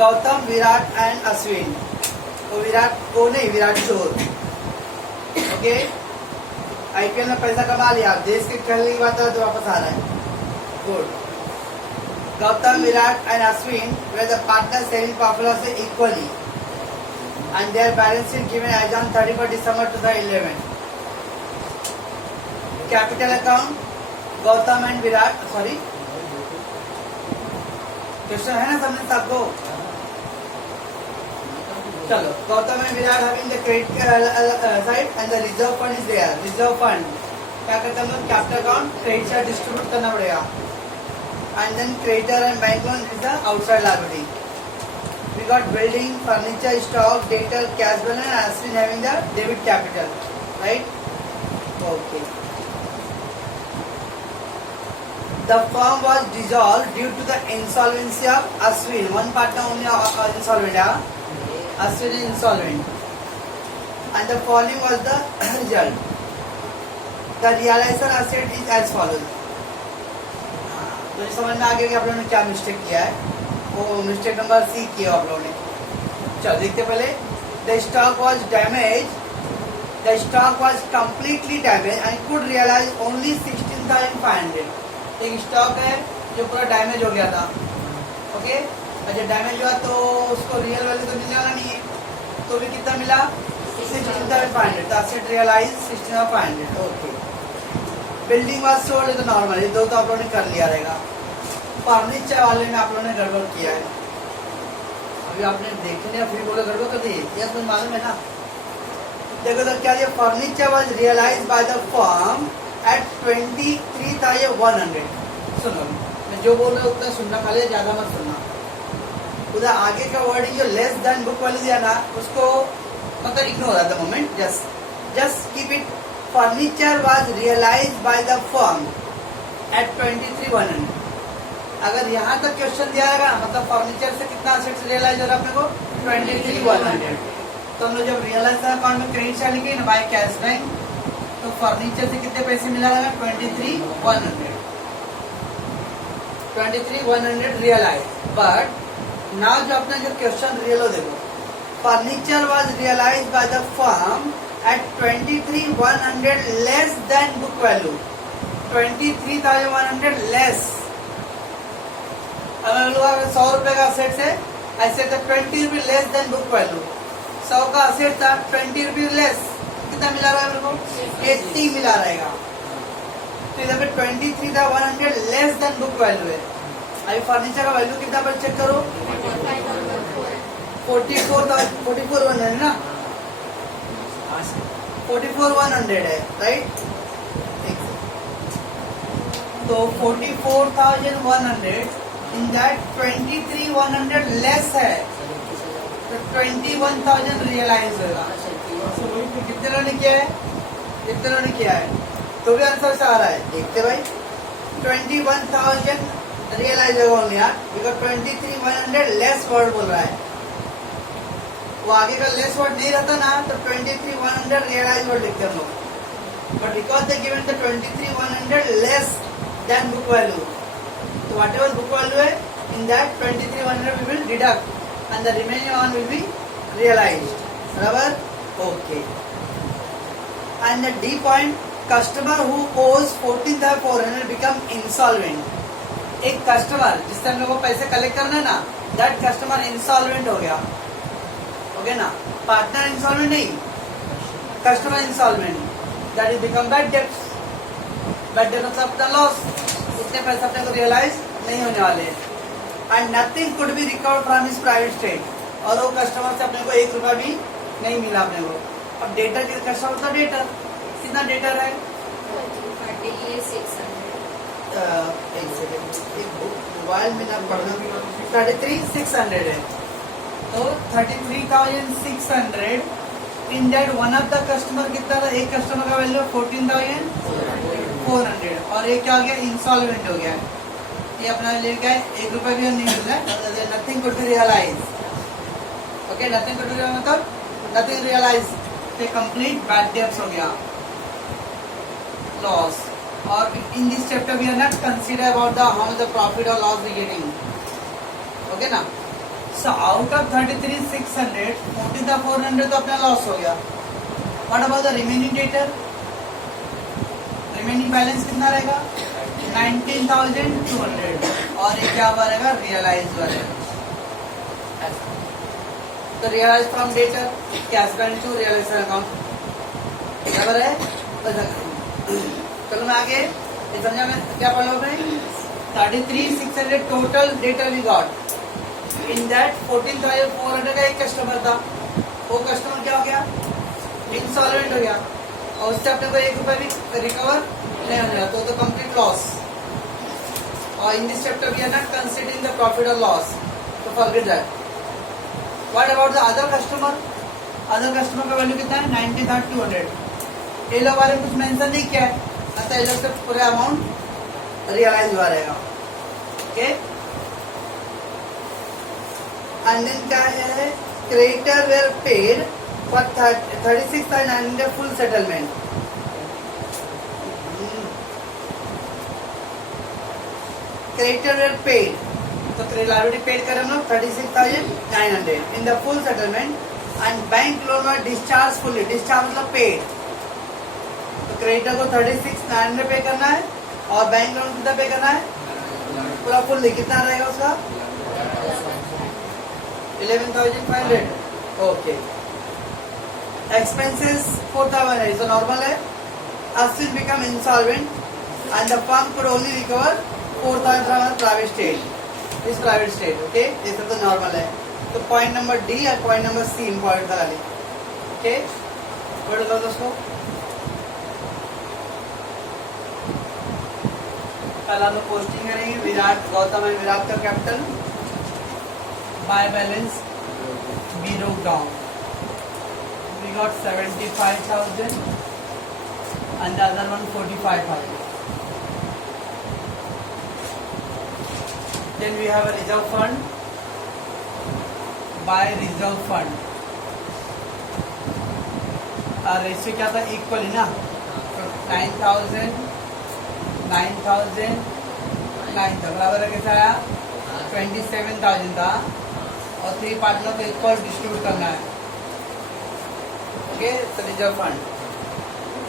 Gautam, Virat and Ashwin. तो विराट को नहीं, विराट चोर। ओके, आईपीएल में पैसा कमा लिया, देश के खेलने की बात है तो वापस आ रहा है। Good. Gautam, Virat and Ashwin were the partners selling popular equally and their balance sheet given as on 31st December 2011. Capital account Gautam and Virat, sorry question है ना समझ सबको। चलो, Gautam and Virat having the credit side and the reserve fund is there. Reserve fund क्या करते हैं हम लोग, capital account credit side distribute करना पड़ेगा। And then creditor and bank loan is the outside liability. We got building, furniture, stock, debtor, cash balance and Ashwin having the debit capital, right? Okay. The firm was dissolved due to the insolvency of Ashwin. One partner only insolvent, yeah? Ashwin is insolvent. And the following was the result. The realization asset is as follows. तो समझ में आ गया कि आप लोगों ने क्या mistake किया है, वो मिस्टेक नंबर सी किया आप लोगों ने। चलो देखते पहले। The stock was damaged. The stock was completely damaged and could realize only 16,500. एक स्टॉक है जो पूरा डैमेज हो गया था। ओके, अच्छा डैमेज हुआ तो उसको रियल वैल्यू तो मिलने वाला नहीं है, तो भी कितना मिला, 16,500। तो asset realise 16,500। Okay. Building was sold तो नॉर्मल, ये दो तो आप लोगों ने कर लिया रहेगा। फर्नीचर वाले में आप लोगों ने गड़बड़ किया है। अभी आपने देखने फिर बोले गड़बड़ कर दी, ये तो मालूम है ना। देखो तो क्या, furniture was realise by the firm at 23,100। सुनो, मैं जो बोल रहा हूँ उतना सुनना, खाली ज्यादा मत सुनना। उधर आगे का वर्डिंग जो लेस देन बुक वैल्यू दिया ना, उसको मतलब ignore at the moment, just keep it. Furniture was realise by the firm at 23,100। अगर यहाँ तक क्वेश्चन दिया रहेगा, मतलब फर्नीचर से कितना असेट्स रियलाइज हो रहा है अपने को, 23,100। तो हम लोग जब रियलाइज अकाउंट में क्रेडिट साइड लिखे ना बाय कैश बैंक, तो फर्नीचर से कितने पैसे मिला रहेगा, 23,100। 23,100 रियलाइज। बट नाउ जो अपना जो क्वेश्चन रियल हो, देखो furniture was realise by the firm at 23,100 less than book value. 23,100 less. अगर 100 रुपए का असेट है, ऐसे तो 20 रुपये लेस देन बुक वैल्यू। 100 का असेट था, 20 रुपये लेस, कितना मिला रहा है मेरे को, 80 मिला रहेगा। तो इधर पे 23,100 लेस देन बुक वैल्यू है। अभी फर्नीचर का वैल्यू कितना पर चेक करो, 44,100 है ना, 44,100 है, राइट? तो 44,100 इन दैट 23,100 लेस है, तो 21,000 रियलाइज होगा। कितने लोगों ने किया है, कितने लोगों ने किया है, तो भी आंसर से आ रहा है। देखते भाई, 21,000 रियलाइज होगा ओनली यार, बिकॉज 23,100 लेस वर्ड बोल रहा है। वो आगे का लेस वर्ड नहीं रहता ना, तो 23,100 रियलाइज वर्ड लिखते हम लोग। But because they given the 23,100 less than book value, तो वॉट एवर बुक वैल्यू है, in that 23,100 we will deduct and the remaining one will be realised. बराबर? Okay. And the D point, customer who owes 14,400 become insolvent. एक customer जिससे हम लोग को पैसे collect करना है ना, दैट कस्टमर इंसॉल्वेंट हो गया। ओके ना, पार्टनर इंसॉल्वेंट नहीं, customer insolvent, that is become bad debts. Bad debt मतलब अपना लॉस, इतने पैसे अपने को रियलाइज नहीं होने वाले। And nothing could B recover from his private state. और वो कस्टमर से अपने को 1 रुपया भी नहीं मिला अपने को। अब डेटर के कस्टमर का डेटर कितना डेटर है, मोबाइल में ना पढ़ना, 33,600 है। तो 33,600 in that one of the customer कितना था, एक कस्टमर का वैल्यू 14,400 और एक क्या हो गया, इंसॉल्वेंट हो गया। ये अपना ले गया, 1 रुपया भी नहीं मिल रहा है। Nothing could be realise. Okay, nothing could be मतलब nothing realise, complete bad debts हो गया, लॉस। और in this chapter we are not consider about the how the profit और लॉस वी गेटिंग। ओके ना, So out of 33,600, 14,400 तो अपना loss हो गया. What about the remaining debtor? Remaining balance कितना रहेगा? 19,200. और ये क्या बनेगा? रियलाइज बनेगा. तो realise from debtor, cash balance to realisation account बराबर है. चलो मैं आगे ये समझा. मैं क्या पढ़ा भाई? 33,600 total debtor we got. In that 14,400 का एक कस्टमर था. वो कस्टमर क्या हो गया? इंसॉल्वेंट हो गया. और उससे अपने को 1 रुपया भी रिकवर नहीं हो रहा, तो कंप्लीट लॉस. और in this chapter we are not considering the profit और लॉस, तो forget that. What about the other customer? Other customer का वैल्यू कितना है? 90,200. ये लोग बारे में कुछ मेंशन नहीं किया है, अतः ये लोग से पूरा अमाउंट रियलाइज हुआ रहेगा. ओके. एंड देन क्या है? Creditor were paid for 36,900 full settlement. Creditor were paid, तो लायबिलिटी पेड करें हम लोग 36,900 in the full settlement. And bank loan were discharge fully. Discharge मतलब पेड. तो क्रेडिटर को 36,900 पे करना है और बैंक लोन कितना पे करना है? पूरा फुल्ली. कितना रहेगा उसका? 11,500. ओके. एक्सपेंसेस 4,000 तो नॉर्मल है. Ashwin become insolvent and the firm could only recover 4,000 from private state. This private state. Okay. ये सब तो नॉर्मल है. तो पॉइंट नंबर डी और पॉइंट नंबर सी इम्पोर्टेंट था. ओके. पढ़ लो दोस्तों. कल हम लोग पोस्टिंग करेंगे. विराट गौतम एंड विराट का capital by balance we wrote down. We got 75,000 and the other one 45,000. Then we have a reserve fund. By reserve fund. Ratio क्या था? इक्वल ही ना. तो 9,000 9,000 9 था बराबर है. कैसा आया? 27,000 था और 3 पार्टनर को इक्वल डिस्ट्रीब्यूट करना है. ओके. तो reserve fund.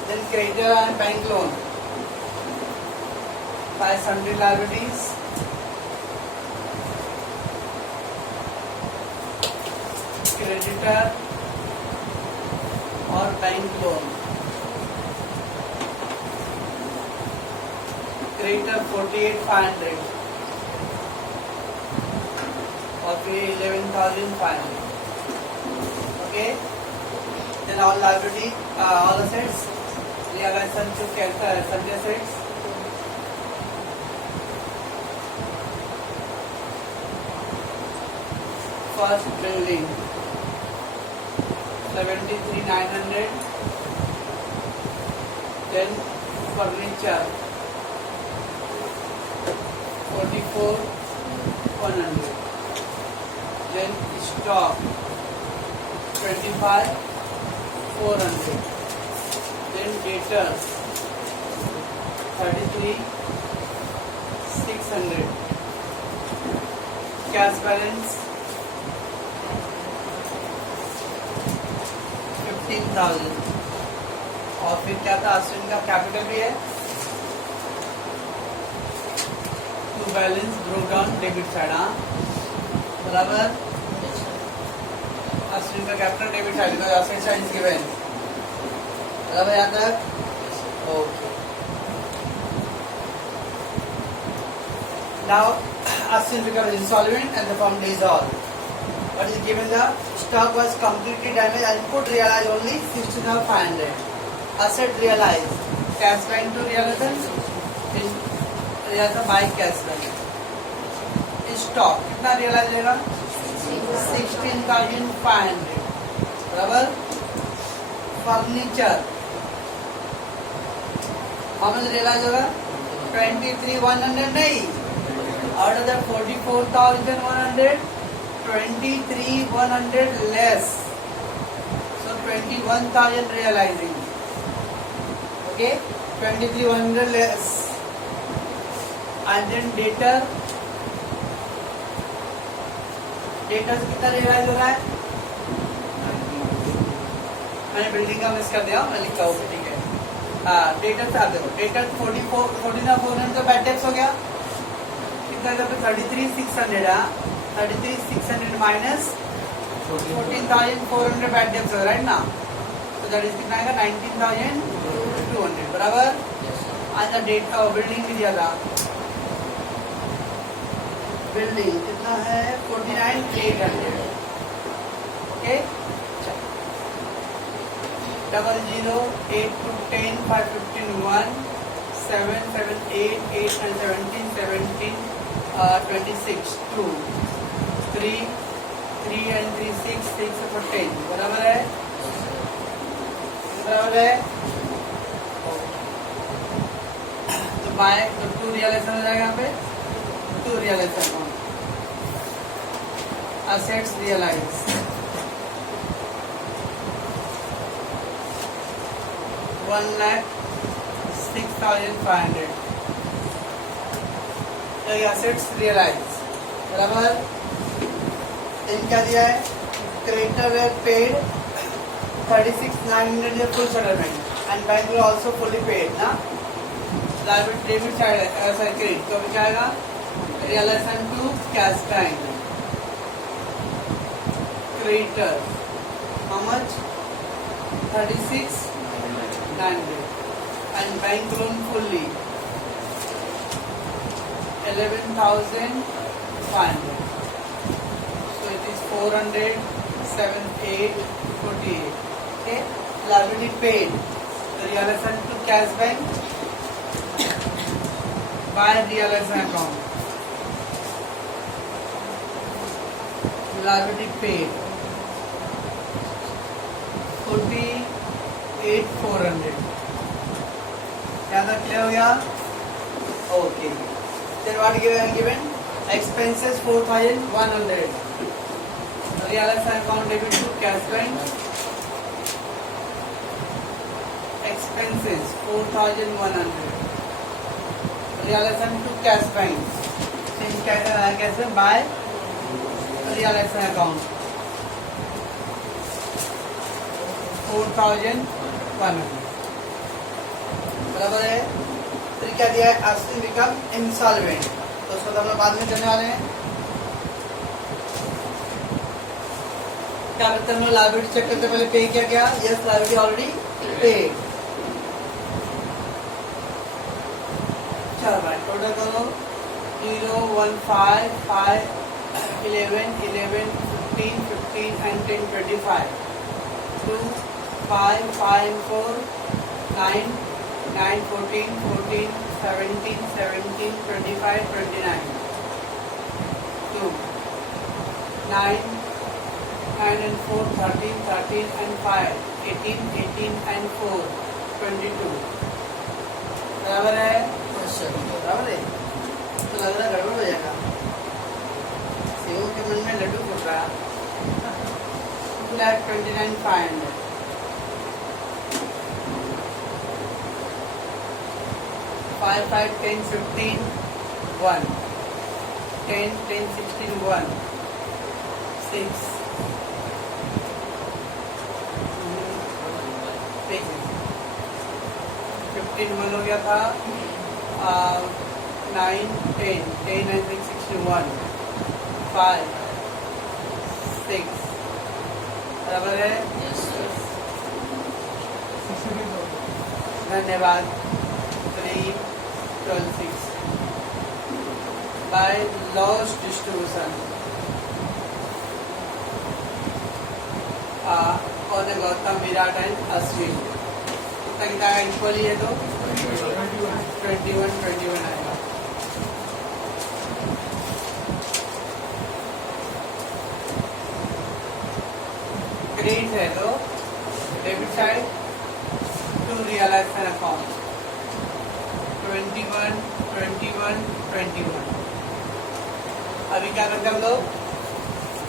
Then creditor and bank loan 500 liabilities. Creditor और बैंक लोन. क्रेडिटर 48,500 और फिर 11,500. Okay. Then all liability, all assets, realisation to सभी assets. First building 73,900. Then furniture 44,100. Then stock 25,400. Then debtors 33,600. Cash balance 15,000. और फिर क्या था? अश्विन का capital भी है. To balance broke down debit side. हाँ बराबर. अश्विन का कैपिटल डेबिट साइड का असेट साइड इज गिवन. बराबर याद रख. Okay. Now Ashwin becomes insolvent and the firm dissolved. What is given? The stock was completely damaged and put realized only 60,500. Asset realized. Cash line to realization. Realization by cash line. Stock कितना realize लेगा? 16,500. बराबर. Furniture how much realize होगा? 23,100 नहीं. Out of that 44,100, 23,100 less. So 21,000 realizing. Okay, 23,100 less. And then debtor data से कितना realise हो रहा है? मैंने बिल्डिंग का मिस कर दिया, मैं लिखता हूँ, ठीक है। हाँ, डेटा से आते हो, डेटा 44 तो बैड डेट्स हो गया, कितना था? 33,600 है, 33,600 माइनस 14,400 बैड डेट्स हो, राइट ना? तो दैट इज कितना आएगा? 19,200, बराबर। आज का डेटा बिल्डिंग भी दिया था, बिल्डिंग कितना है? 49,800, ओके। 00,8,2,10,5,15,1 7 7 8 8 9 17 17 26 2 3 3 and 3 6 6 और 10, बराबर है? बराबर है। तो बाय तो 2 रियलाइजेशन हो जाएगा यहाँ पे, 2 रियलाइजेशन assets realize 1,06,500, तो ये assets realize, बराबर। इनका दिया है creditor were paid 36,900 full settlement and bank will also fully paid ना। लाइबिलिटी डेबिट साइड ऐसा क्रेडिट, तो अभी क्या आएगा? Realisation to cash bank, creditor how much? 36,900 and bank loan fully 11,500, so it is 400 7 8 48, okay। liability paid, the realization to cash bank by realization account, liability paid 48,400, क्या था? Clear हो गया? Okay. then what given expenses 4,100, realization account debit to cash bank, expenses 4,100, realization to cash bank, कैसे? by realization account 4,100, बराबर है। फिर क्या दिया है? अश्विन बिकम इंसॉल्वेंट, तो उसको तो हम लोग बाद में करने वाले हैं। क्या करते हैं हम लोग? लायबिलिटी चेक करते पहले पे किया गया, यस लायबिलिटी ऑलरेडी पेड। चलो भाई टोटल करो 0 1 5 5 11 11 15 15 and 10 25 2 5 5 4 9 9 14 14 17 17 25 29 2 9 9 and 4 13 13 and 5 18 18 and 4 22, बराबर है? बराबर है। तो लग रहा है गड़बड़ हो जाएगा, सेव के मन में लड्डू फूट रहा है। 2,29,500, 5 5 10 15 1 10 10 16 1 6 15 1 हो गया था, 9 10 10 9 16 1 5 6, बराबर है? धन्यवाद। 3 12 6 by loss distribution on the Gautam, Virat and Ashwin, कितना इक्वली है? तो 21 21 आएगा। क्रेडिट है तो debit side to realisation account 21 21 21। अभी क्या करते हैं हम लोग?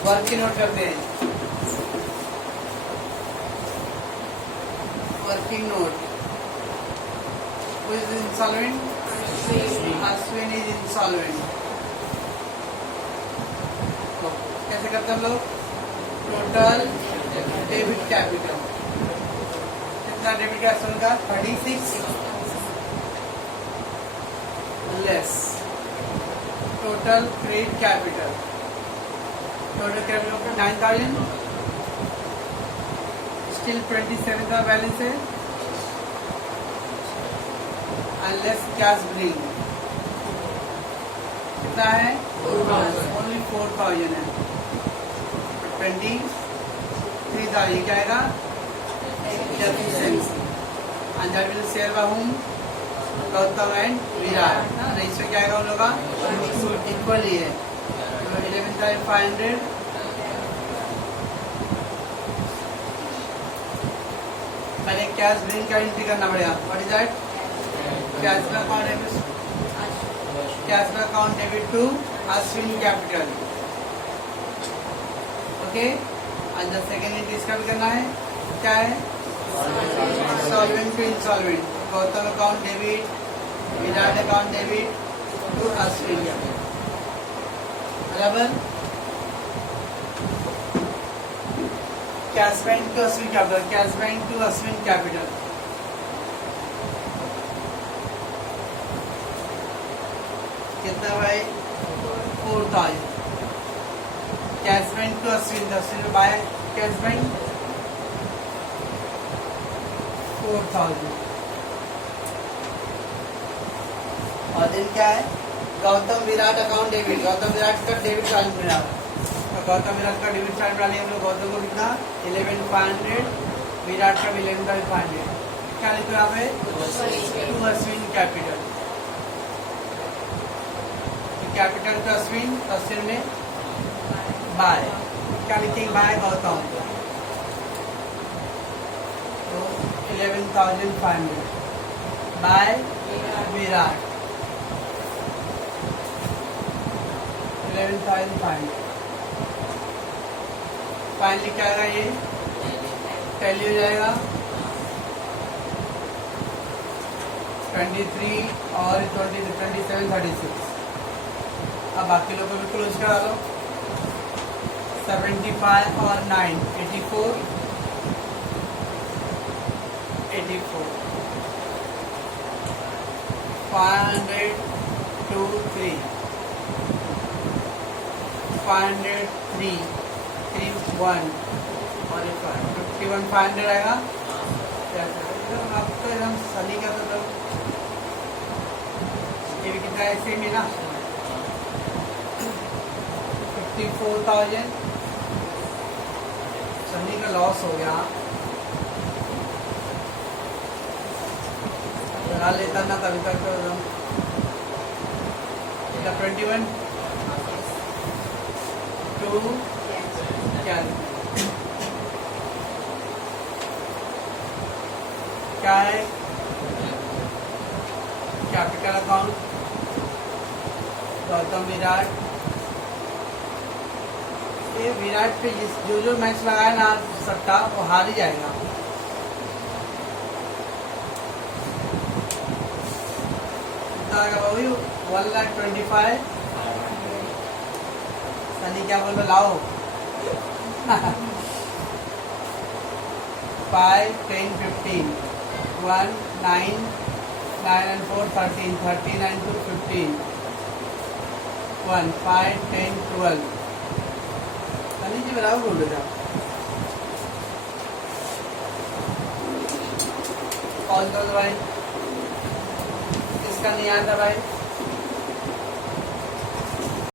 वर्क की नोट करते हैं, working note. Who is insolvent? Ashwin is insolvent. कैसे करते हैं हम लोग? टोटल डेबिट कैपिटल, कितना डेबिट कैपिटल का? 36 less total credit capital, total capital 9000, still 27 का बैलेंस है, अनलेस कैश ब्रिंग कितना है? ओनली 4000 है, 23,000 क्या आएगा? and that will share by whom? Gautam and Virat ना, रजिस्टर क्या आएगा उन लोग का? इक्वली है, 11,500 पहले कैश ब्रिंग का एंट्री करना पड़ेगा। What is that? Cash account debit, cash account debit to Ashwin capital, okay. And the second entry इसका भी करना है, क्या है? Solvent to insolvent, Gautam account debit, Virat account debit to Ashwin capital, बराबर। Cash bank to Ashwin capital, cash bank to Ashwin capital, कितना भाई? 4000। Cash bank to Ashwin, Ashwin by cash bank 4000। और दिन क्या है? गौतम विराट अकाउंट डेबिट, गौतम विराट का डेबिट चार्ज मिला, गौतम विराट का डेबिट चार्ज डालिए हम लोग। गौतम को कितना? 11,500, विराट का 11,500, क्या लिखो यहाँ पे? To Ashwin capital, capital to Ashwin, Ashwin में बाय, क्या लिखेंगे? बाय गौतम, तो 11,500 बाय विराट, 11,500। फाइनली क्या आएगा? ये टैली हो जाएगा 23 और 27, 36। अब बाकी लोगों को भी क्लोज करा लो। 75 और 9 84, 500 2 3 503 3 1 और 51 500 आएगा। आपको एकदम सनी का तो ये भी कितना है? सेम है ना, 54,000। सनी का लॉस हो गया, लगा लेता ना तभी तक तो एकदम 21 2 क्या है? कैपिटल अकाउंट गौतम विराट, ये विराट पे जो मैच लगाया ना सट्टा वो हार ही जाएगा। वही 1,25,000। सनी क्या बोल रहे? लाओ 5 10 15 1 9 9 and 4 13 13 and 2 15 1 5 10 12। सनी जी बराबर बोल रहे थे कॉल कर भाई, इसका नहीं आया था भाई।